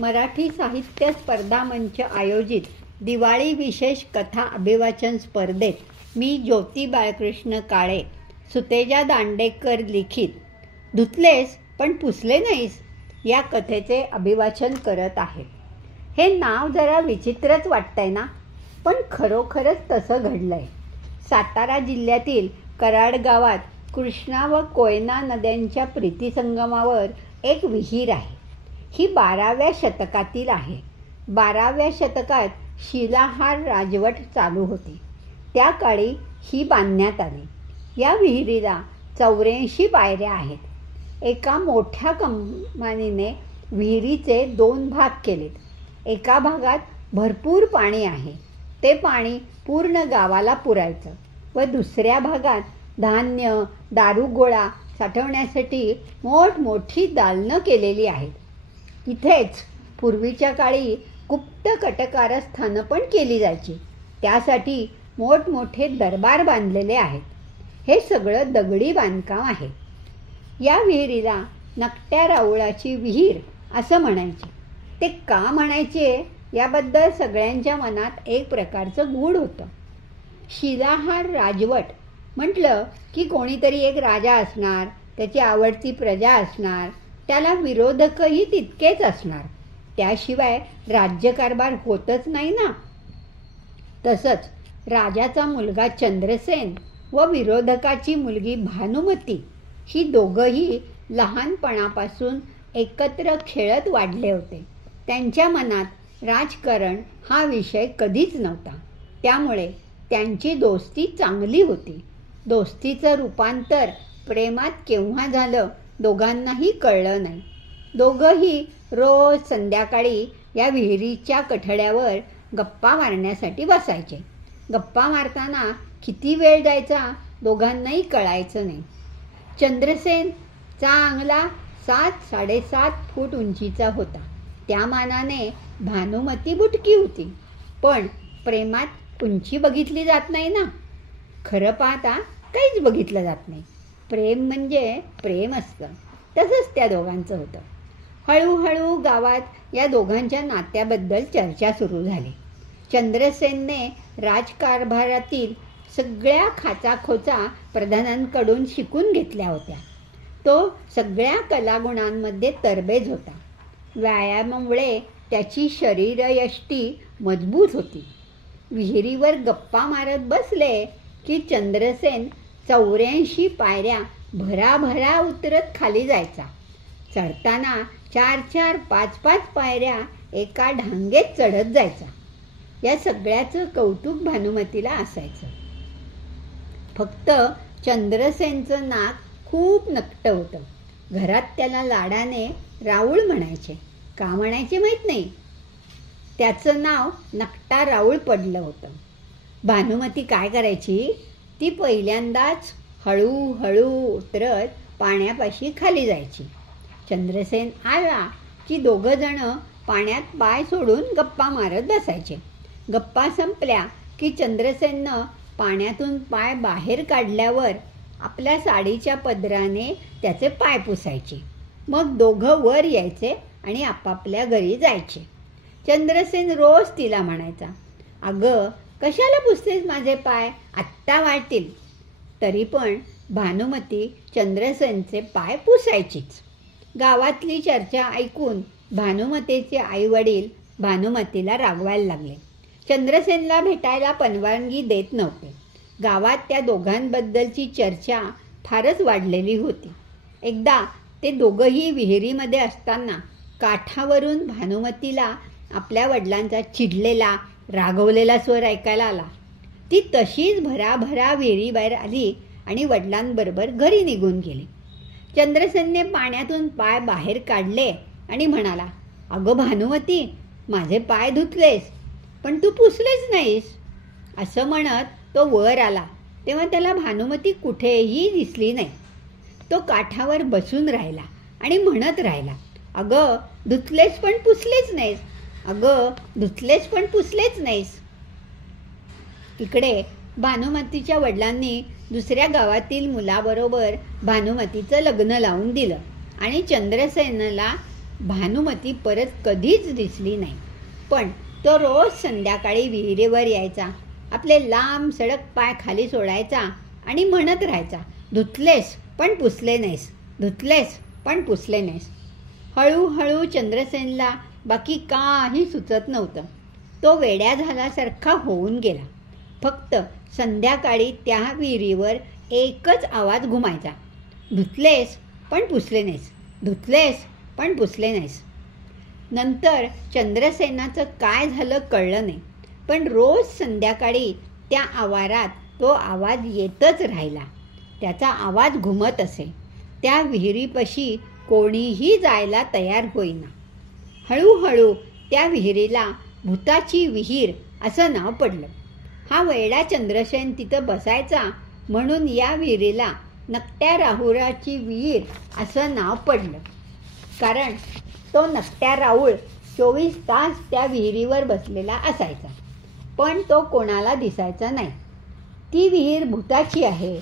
मराठी साहित्य स्पर्धा मंच आयोजित दिवाळी विशेष कथा अभिवाचन स्पर्धेत मी ज्योती बाळकृष्ण काळे, सुतेजा दांडेकर लिखित धुतलेस पण पुसले नाहीस या कथेचे अभिवाचन करत आहे. हे नाव जरा विचित्रच वाटतंय ना, पण खरोखरच तसं घडलंय. सातारा जिल्ह्यातील कराड गावात कृष्णा व कोयना नद्यांच्या प्रीतिसंगमावर एक विहीर आहे. ही 12व्या शतकातील आहे. 12व्या शतकात शिलाहार राजवट चालू होती. त्या काळी ही बांधण्यात आली. या विहिरीला 84 पायऱ्या आहेत. एका मोठ्या कमानीने विहिरीचे 2 भाग केलेत. एका भागात भरपूर पाणी आहे. ते पाणी पूर्ण गावाला पुरायचं व दुसऱ्या भागात धान्य, दारुगोळा साठवण्यासाठी मोठमोठी दालनं केलेली आहेत. इथेच पूर्वीच्या काळी गुप्त कटकारस्थानं पण केली जायची. त्यासाठी मोठमोठे दरबार बांधलेले आहेत. हे सगळं दगडी बांधकाम आहे. या विहिरीला नकट्या राऊळाची विहीर असं म्हणायचे. ते का म्हणायचे याबद्दल सगळ्यांच्या मनात एक प्रकारचं गूढ होतं. शिलाहार राजवट म्हटलं की कोणीतरी एक राजा असणार, त्याची आवडती प्रजा असणार, त्याला विरोधकही तितकेच असणार. त्याशिवाय राज्यकारभार होतच नाही ना. तसंच राजाचा मुलगा चंद्रसेन व विरोधकाची मुलगी भानुमती ही दोघंही लहानपणापासून एकत्र खेळत वाढले होते. त्यांच्या मनात राजकारण हा विषय कधीच नव्हता. त्यामुळे त्यांची दोस्ती चांगली होती. दोस्तीचं रूपांतर प्रेमात केव्हा झालं दोघांनाही कळलं नाही. दोघंही रोज संध्याकाळी या विहिरीच्या कठड्यावर गप्पा मारण्यासाठी बसायचे. गप्पा मारताना किती वेळ जायचा दोघांनाही कळायचं नाही. चंद्रसेन चांगला 7-7.5 फूट उंचीचा होता. त्या मानाने भानुमती बुटकी होती. पण प्रेमात उंची बघितली जात नाही ना. खरं पाहता काहीच बघितलं जात नाही. प्रेम म्हणजे प्रेम असतं. तसंच त्या दोघांचं होतं. हळूहळू गावात या दोघांच्या नात्याबद्दल चर्चा सुरू झाली. चंद्रसेनने राजकारभारातील सगळ्या खाचाखोचा प्रधानांकडून शिकून घेतल्या होत्या. तो सगळ्या कलागुणांमध्ये तरबेज होता. व्यायामामुळे त्याची शरीरयष्टी मजबूत होती. विहिरीवर गप्पा मारत बसले की चंद्रसेन 84 पायऱ्या भराभरा उतरत खाली जायचा. चढताना 4-4, 5-5 पायऱ्या एका ढांगेत चढत जायचा. या सगळ्याचं कौतुक भानुमतीला असायचं. फक्त चंद्रसेनचं नाक खूप नकटं होतं. घरात त्याला लाडाने राऊळ म्हणायचे. का म्हणायचे माहीत नाही. त्याचं नाव नकटा राऊळ पडलं होतं. भानुमती काय करायची, ती पहिल्यांदाच हळूहळू उतरत पाण्यापाशी खाली जायची. चंद्रसेन आला की दोघंजण पाण्यात पाय सोडून गप्पा मारत बसायचे. गप्पा संपल्या की चंद्रसेननं पाण्यातून पाय बाहेर काढल्यावर आपल्या साडीच्या पदराने त्याचे पाय पुसायचे. मग दोघं वर यायचे आणि आपापल्या घरी जायचे. चंद्रसेन रोज तिला म्हणायचा, अगं कशाला पुसतेस माझे पाय, आत्ता वाळतील. तरी पण भानुमती चंद्रसेनचे पाय पुसायचीच. गावातली चर्चा ऐकून भानुमतीचे आईवडील भानुमतीला रागवायला लागले. चंद्रसेनला भेटायला परवानगी देत नव्हते. गावात त्या दोघांबद्दलची चर्चा फारच वाढलेली होती. एकदा ते दोघंही विहिरीमध्ये असताना काठावरून भानुमतीला आपल्या वडिलांचा चिडलेला, रागवलेला स्वर ऐकायला आला. ती तशीच भराभरा विहिरीबाहेर आली आणि वडिलांबरोबर घरी निघून गेली. चंद्रसेनने पाण्यातून पाय बाहेर काढले आणि म्हणाला, अगं भानुमती, माझे पाय धुतलेस पण तू पुसलेच नाहीस. असं म्हणत तो वर आला तेव्हा त्याला भानुमती कुठेही दिसली नाही. तो काठावर बसून राहिला आणि म्हणत राहिला, अगं धुतलेस पण पुसलेच नाहीस, अगं धुतलेस पण पुसलेच नाहीस. इकडे भानुमतीच्या वडिलांनी दुसऱ्या गावातील मुलाबरोबर भानुमतीचं लग्न लावून दिलं आणि चंद्रसेनला भानुमती परत कधीच दिसली नाही. पण तो रोज संध्याकाळी विहिरीवर यायचा, आपले लांब सडक पाय खाली सोडायचा आणि म्हणत राहायचा, धुतलेस पण पुसले नाहीस, धुतलेस पण पुसले नाहीस. हळूहळू चंद्रसेनला बाकी काही सुचत नव्हतं. तो वेड्या झाल्यासारखा होऊन गेला. फक्त संध्याकाळी त्या विहिरीवर एकच आवाज घुमायचा, धुतलेस पण पुसले नाहीस, धुतलेस पण पुसले नाहीस. नंतर चंद्रसेनाचं काय झालं कळलं नाही, पण रोज संध्याकाळी त्या आवारात तो आवाज येतच राहिला. त्याचा आवाज घुमत असे. त्या विहिरीपाशी कोणीही जायला तयार होईना. हळूहळू त्या विहिरीला भूताची विहीर असं नाव पडलं. हा वेडा चंद्रसेन तिथं बसायचा म्हणून या विहिरीला नकट्या राहुराची विहीर असं नाव पडलं. कारण तो नकट्या राऊळ 24 तास त्या विहिरीवर बसलेला असायचा, पण तो कोणाला दिसायचा नाही. ती विहीर भूताची आहे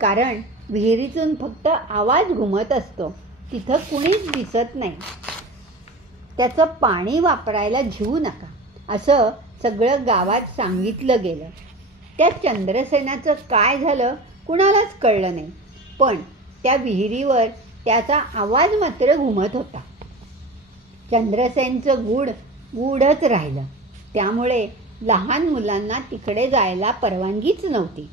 कारण विहिरीतून फक्त आवाज घुमत असतो, तिथं कुणीच दिसत नाही. त्याचं पाणी वापरायला घेऊ नका असं सगळं गावात सांगितलं गेलं. त्या चंद्रसेनाचं काय झालं कुणालाच कळलं नाही, पण त्या विहिरीवर त्याचा आवाज मात्र घुमत होता. चंद्रसेनचं गूढच राहिलं. त्यामुळे लहान मुलांना तिकडे जायला परवानगीच नव्हती.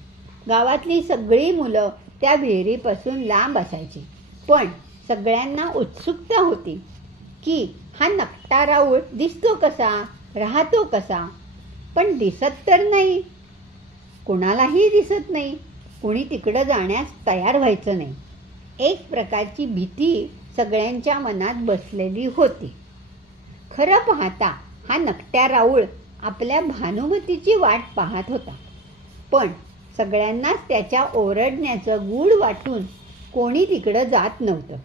गावातली सगळी मुलं त्या विहिरीपासून लांब असायची, पण सगळ्यांना उत्सुकता होती की हा नकटा राऊळ दिसतो कसा, राहतो कसा. पण दिसत तर नाही, कोणालाही दिसत नाही. कोणी तिकडं जाण्यास तयार व्हायचं नाही. एक प्रकारची भीती सगळ्यांच्या मनात बसलेली होती. खरं पाहता हा नकट्या राऊळ आपल्या भानुमतीची वाट पाहत होता, पण सगळ्यांनाच त्याच्या ओरडण्याचं गूढ वाटून कोणी तिकडं जात नव्हतं.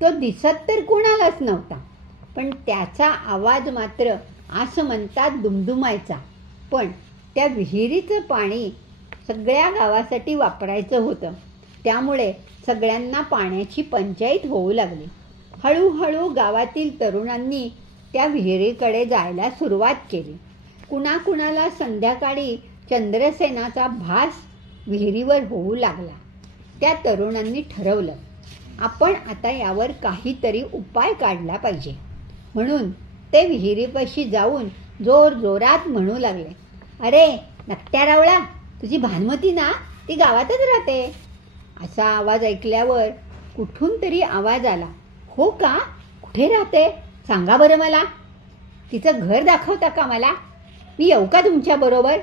तो दिसत तर कोणालाच नव्हता, पण त्याचा आवाज मात्र आसमंतात दुमदुमायचा. पण त्या विहिरीचं पाणी सगळ्या गावासाठी वापरायचं होतं, त्यामुळे सगळ्यांना पाण्याची पंचाईत होऊ लागली. हळूहळू गावातील तरुणांनी त्या विहिरीकडे जायला सुरुवात केली. कुणाकुणाला संध्याकाळी चंद्रसेनाचा भास विहिरीवर होऊ लागला. त्या तरुणांनी ठरवलं, आपण आता यावर काहीतरी उपाय काढला पाहिजे. म्हणून ते विहिरीपाशी जाऊन जोरजोरात म्हणू लागले, अरे नकट्या रावळा, तुझी भानुमती ना, ती गावातच राहते. असा आवाज ऐकल्यावर कुठून तरी आवाज आला, हो का, कुठे राहते सांगा बरं मला, तिचं घर दाखवता का मला, मी येऊ का तुमच्याबरोबर.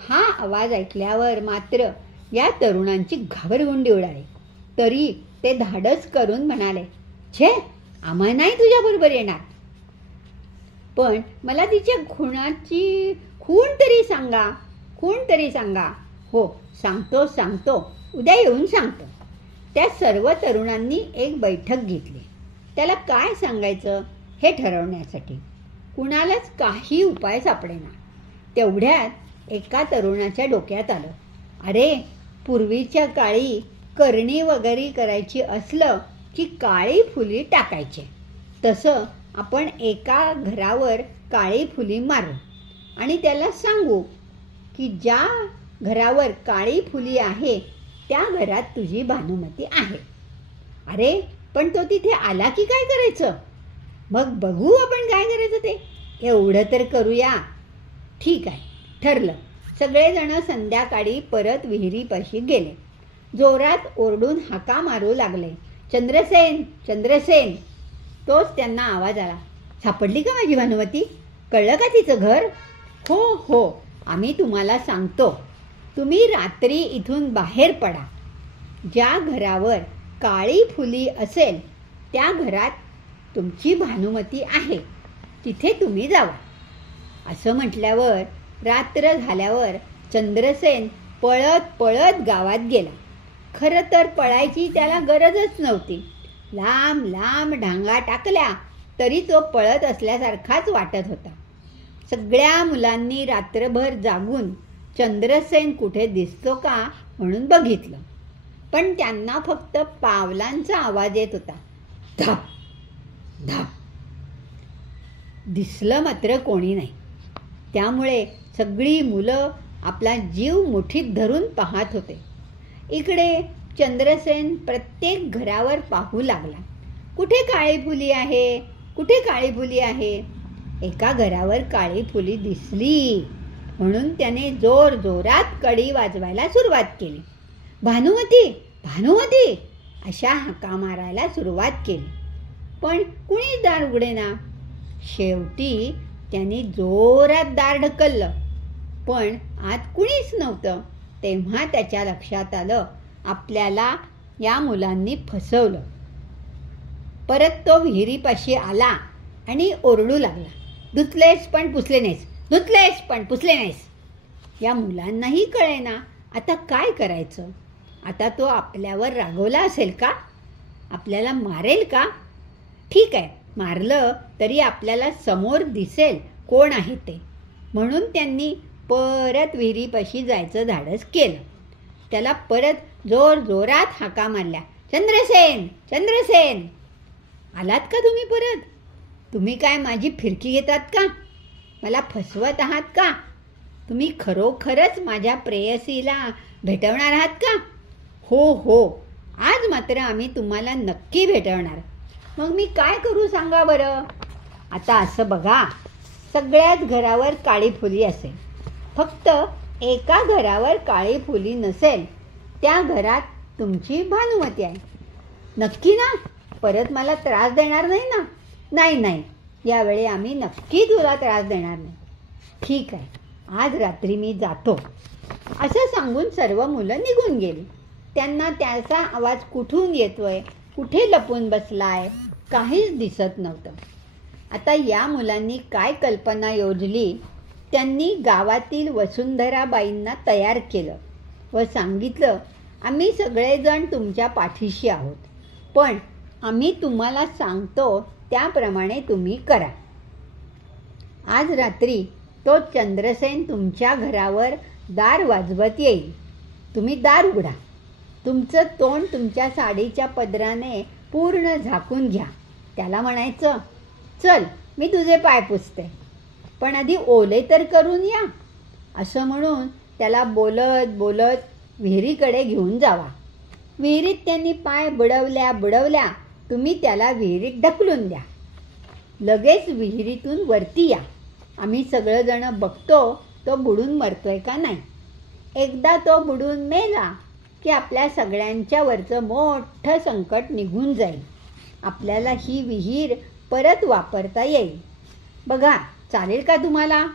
हा आवाज ऐकल्यावर मात्र या तरुणांची घाबरगुंडी उडाली. तरी ते धाडस करून म्हणाले, छे, आम्हा नाही तुझ्याबरोबर येणार, पण मला तिच्या खुणाची खूण तरी सांगा, खूण तरी सांगा. हो सांगतो सांगतो, उद्या येऊन सांगतो. त्या सर्व तरुणांनी एक बैठक घेतली, त्याला काय सांगायचं हे ठरवण्यासाठी. कुणालाच काही उपाय सापडेना. तेवढ्यात एका तरुणाच्या डोक्यात आलं, अरे पूर्वीच्या काळी करणी वगैरे करायची असलं की काळी फुली टाकायचे, तसं आपण एका घरावर काळी फुली मारू आणि त्याला सांगू की ज्या घरावर काळी फुली आहे त्या घरात तुझी भानुमती आहे. अरे पण तो तिथे आला की काय करायचं, मग बघू आपण काय करायचं ते, एवढं तर करूया. ठीक आहे, ठरलं. सगळेजण संध्याकाळी परत विहिरीपाशी गेले. जोरात ओरडून हाका मारू लागले, चंद्रसेन, चंद्रसेन. तोच त्यांना आवाज आला, सापडली का माझी भानुमती, कळलं का तिचं घर. हो हो, आम्ही तुम्हाला सांगतो, तुम्ही रात्री इथून बाहेर पडा. ज्या घरावर काळी फुली असेल त्या घरात तुमची भानुमती आहे, तिथे तुम्ही जावा. असं म्हटल्यावर रात्र झाल्यावर चंद्रसेन पळत पळत गावात गेला. खरं तर पळायची त्याला गरजच नव्हती. लांब लांब ढांगा टाकल्या तरी तो पळत असल्यासारखाच वाटत होता. सगळ्या मुलांनी रात्रभर जागून चंद्रसेन कुठे दिसतो का म्हणून बघितलं, पण त्यांना फक्त पावलांचा आवाज येत होता. धाप धाप. दिसलं मात्र कोणी नाही. त्यामुळे सगळी मुलं आपला जीव मुठीत धरून पाहत होते. इकडे चंद्रसेन प्रत्येक घरावर पाहू लागला. कुठे काळी फुली आहे, कुठे काळी फुली आहे. एका घरावर काळी फुली दिसली म्हणून त्याने जोर जोरात कडी वाजवायला सुरुवात केली. भानुमती, भानुमती अशा हाका मारायला सुरुवात केली. पण कुणीच दार उघडेना. शेवटी त्यांनी जोरात दार ढकललं, पण आत कुणीच नव्हतं. तेव्हा त्याच्या लक्षात आलं, आपल्याला या मुलांनी फसवलं. परत तो विहिरीपाशी आला आणि ओरडू लागला, धुतलेस पण पुसले नाहीस, धुतलेस पण पुसले नाहीस. या मुलांनाही कळेना आता काय करायचं. आता तो आपल्यावर रागवला असेल का, आपल्याला मारेल का. ठीक आहे, मारलं तरी आपल्याला समोर दिसेल कोण आहे ते. म्हणून त्यांनी परत विहिरीपाशी जायचं धाडस केलं. त्याला परत जोर जोरात हाका मारल्या, चंद्रसेन, चंद्रसेन आलात का तुम्ही परत. तुम्ही काय माझी फिरकी घेतात का, मला फसवत आहात का. तुम्ही खरोखरच माझ्या प्रेयसीला भेटवणार आहात का. हो हो, आज मात्र आम्ही तुम्हाला नक्की भेटवणार. मग मी काय करू सांगा बरं. आता असं बघा, सगळ्याच घरावर काळी फुली असेल, फक्त एका घरावर काळी फुली नसेल. त्या घरात तुमची भानुमती आहे. नक्की ना, परत मला त्रास देणार नाही ना. नाही नाही, यावेळी आम्ही नक्की तुला त्रास देणार नाही. ठीक आहे, आज रात्री मी जातो. असं सांगून सर्व मुलं निघून गेली. त्यांना त्याचा आवाज कुठून येतोय, कुठे लपून बसलाय, काहीच दिसत नव्हतं. आता या मुलांनी काय कल्पना योजली. त्यांनी गावातील वसुंधराबाईंना तयार केलं व सांगितलं, आम्ही सगळेजण तुमच्या पाठीशी आहोत, पण आम्ही तुम्हाला सांगतो त्याप्रमाणे तुम्ही करा. आज रात्री तो चंद्रसेन तुमच्या घरावर दार वाजवत येईल. तुम्ही दार उघडा. तुमचं तोंड तुमच्या साडीच्या पदराने पूर्ण झाकून घ्या. त्याला म्हणायचं, चल मी तुझे पाय पुसते, पण आधी ओले तर करून या. असं म्हणून त्याला बोलत बोलत विहिरीकडे घेऊन जावा. विहिरीत त्यांनी पाय बुडवल्या बुडवल्या तुम्ही त्याला विहिरीत ढकलून द्या. लगेच विहिरीतून वरती या. आम्ही सगळेजण बघतो तो बुडून मरतोय का नाही. एकदा तो बुडून मेला की आपल्या सगळ्यांच्या वरचं मोठं संकट निघून जाईल. आपल्याला ही विहीर परत वापरता येईल. बघा, चालेल का तुम्हाला.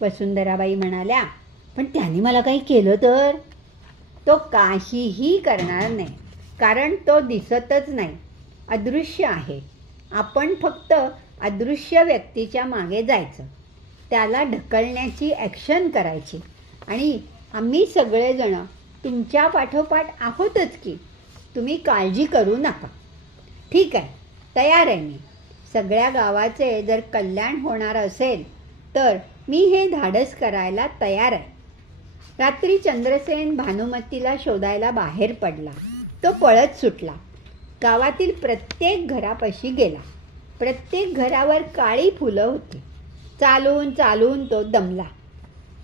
वसुंधराबाई म्हणाल्या, पण त्याने मला काही केलं तर. तो काहीही करणार नाही, कारण तो दिसतच नाही, अदृश्य आहे. आपण फक्त अदृश्य व्यक्तीच्या मागे जायचं, त्याला ढकलण्याची ॲक्शन करायची आणि आम्ही सगळेजण तुमच्या पाठोपाठ आहोतच की. तुम्ही काळजी करू नका. ठीक आहे, तयार आहे मी. सगळ्या गावाचे जर कल्याण होणार असेल तर मी हे धाडस करायला तयार आहे. रात्री चंद्रसेन भानुमतीला शोधायला बाहेर पडला. तो पळत सुटला. गावातील प्रत्येक घरापाशी गेला. प्रत्येक घरावर काळी फुलं होती. चालून चालून तो दमला.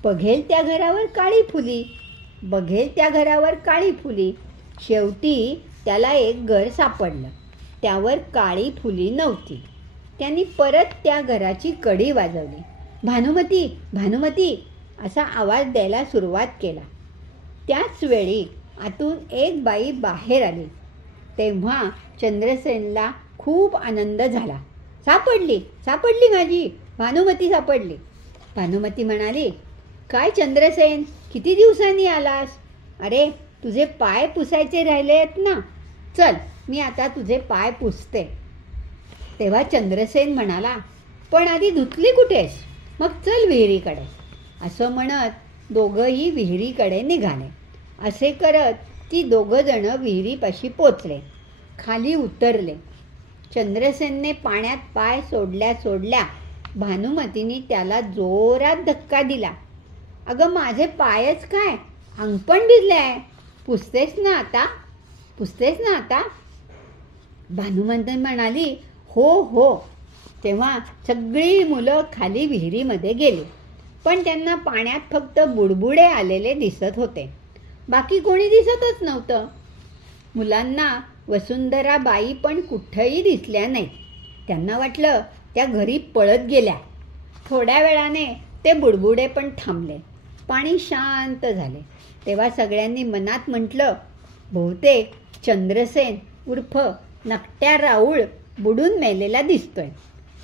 बघेल त्या घरावर काळी फुली, बघेल त्या घरावर काळी फुली. शेवटी त्याला एक घर सापडलं. त्यावर काळी फुली नव्हती. त्यांनी परत त्या घराची कडी वाजवली. भानुमती, भानुमती असा आवाज द्यायला सुरुवात केला. त्याच वेळी आतून एक बाई बाहेर आली. तेव्हा चंद्रसेनला खूप आनंद झाला. सापडली, सापडली, माझी भानुमती सापडली. भानुमती म्हणाली, काय चंद्रसेन, किती दिवसांनी आलास. अरे, तुझे पाय पुसायचे राहिले आहेत ना, चल मी आता तुझे पाय पुसते. तेव्हा चंद्रसेन म्हणाला, पण आधी धुतली कुठेस, मग चल विहिरीकडे. असं म्हणत दोघंही विहिरीकडे निघाले. असे करत ती दोघंजण विहिरीपाशी पोचले. खाली उतरले. चंद्रसेनने पाण्यात पाय सोडल्या सोडल्या भानुमतीने त्याला जोरात धक्का दिला. अगं, माझे पायच काय, अंग पण भिजले आहे. पुसतेस ना आता, पुसतेस ना आता. भानुमती म्हणाली, हो हो. तेव्हा सगळी मुलं खाली विहिरीमध्ये गेली, पण त्यांना पाण्यात फक्त बुडबुडे आलेले दिसत होते. बाकी कोणी दिसतच नव्हतं. मुलांना वसुंधराबाई पण कुठंही दिसल्या नाहीत. त्यांना वाटलं त्या घरी पळत गेल्या. थोड्या वेळाने ते बुडबुडे पण थांबले. पाणी शांत झाले. तेव्हा सगळ्यांनी मनात म्हटलं, बहुतेक चंद्रसेन उर्फ नकट्या राऊळ बुडून मेलेला दिसतोय.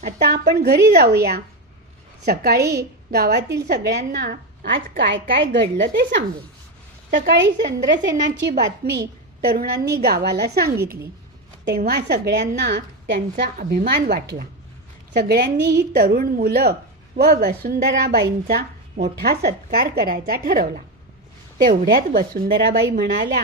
आता आपण घरी जाऊया. सकाळी गावातील सगळ्यांना आज काय काय घडलं ते सांगू. सकाळी चंद्रसेनाची बातमी तरुणांनी गावाला सांगितली. तेव्हा सगळ्यांना त्यांचा अभिमान वाटला. सगळ्यांनी ही तरुण मुलं व वसुंधराबाईंचा मोठा सत्कार करायचा ठरवला. तेवढ्यात वसुंधराबाई म्हणाल्या,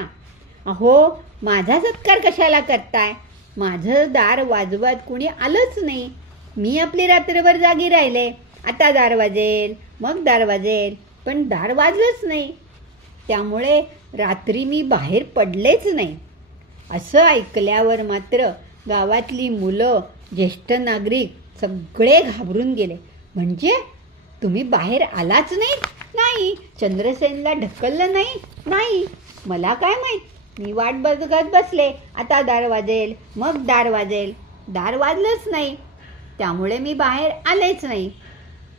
अहो, माझा सत्कार कशाला करताय? माझं दार वाजवत कुणी आलंच नाही. मी आपली रात्रभर जागी राहिले. आता दार वाजेल, मग दार वाजेल, पण दार वाजलंच नाही. त्यामुळे रात्री मी बाहेर पडलेच नाही. असं ऐकल्यावर मात्र गावातली मुलं, ज्येष्ठ नागरिक सगळे घाबरून गेले. म्हणजे तुम्ही बाहेर आलाच नाही? नाही. चंद्रसेनला ढकललं नाही? नाही. मला काय माहीत, मी वाट बघत बसले. आता दार वाजेल, मग दार वाजेल, दार वाजलंच नाही. त्यामुळे मी बाहेर आलेच नाही.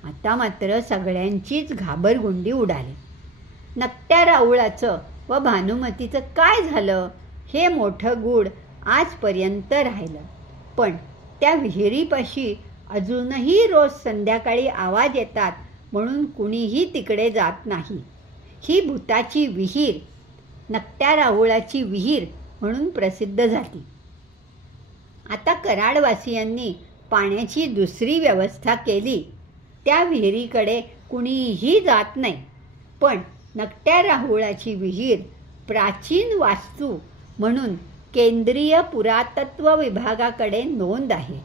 आता मात्र सगळ्यांचीच घाबरगुंडी उडाली. नकट्या राऊळाचं व भानुमतीचं काय झालं हे मोठं गूढ आजपर्यंत राहिलं. पण त्या विहिरीपाशी अजूनही रोज संध्याकाळी आवाज येतात म्हणून कुणीही तिकडे जात नाही. ही भुताची विहीर, नकट्या राऊळाची विहीर म्हणून प्रसिद्ध झाली. आता कराडवासियांनी पाण्याची दुसरी व्यवस्था केली. त्या विहिरीकडे कुणीही जात नाही. पण नकट्या राऊळाची विहीर प्राचीन वास्तू म्हणून केंद्रीय पुरातत्व विभागाकडे नोंद आहे.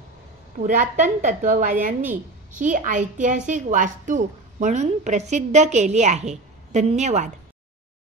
पुरातन तत्ववाद्यांनी ही ऐतिहासिक वास्तू म्हणून प्रसिद्ध केली आहे. धन्यवाद.